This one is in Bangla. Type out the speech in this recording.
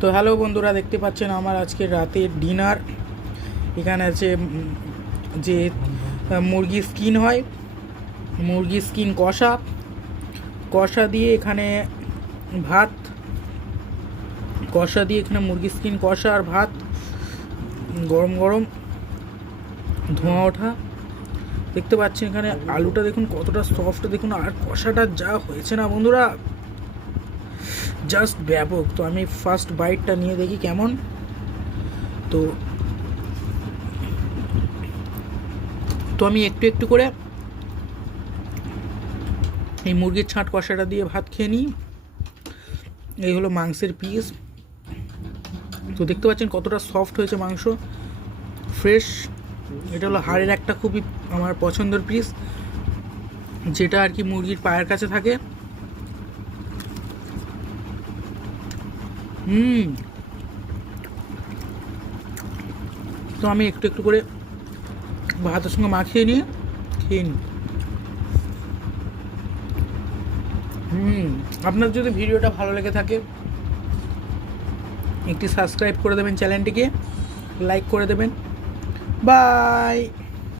তো হ্যালো বন্ধুরা, দেখতে পাচ্ছেন আমার আজকে রাতের ডিনার। এখানে আছে যে মুরগির স্কিন হয়, মুরগির স্কিন কষা কষা দিয়ে এখানে ভাত, কষা দিয়ে এখানে মুরগির স্কিন কষা আর ভাত, গরম গরম ধোঁয়া ওঠা। দেখতে পাচ্ছেন এখানে আলুটা দেখুন কতটা সফট, দেখুন, আর কষাটা যা হয়েছে না বন্ধুরা, জাস্ট ব্যাপক। তো আমি ফার্স্ট বাইটটা নিয়ে দেখি কেমন। তো তো আমি একটু একটু করে এই মুরগির ছাঁট কষাটা দিয়ে ভাত খেয়ে নিই। এই হলো মাংসের পিস। তো দেখতে পাচ্ছেন কতটা সফট হয়েছে মাংস, ফ্রেশ। এটা হলো হাড়ের একটা খুবই আমার পছন্দের পিস, যেটা আর কি মুরগির পায়ের কাছে থাকে। তো আমি একটু একটু করে ভাতের সঙ্গে মাখিয়ে নিয়ে খেয়ে নিই। আপনার যদি ভিডিওটা ভালো লেগে থাকে একটি সাবস্ক্রাইব করে দেবেন, চ্যানেলটিকে লাইক করে দেবেন। বাই।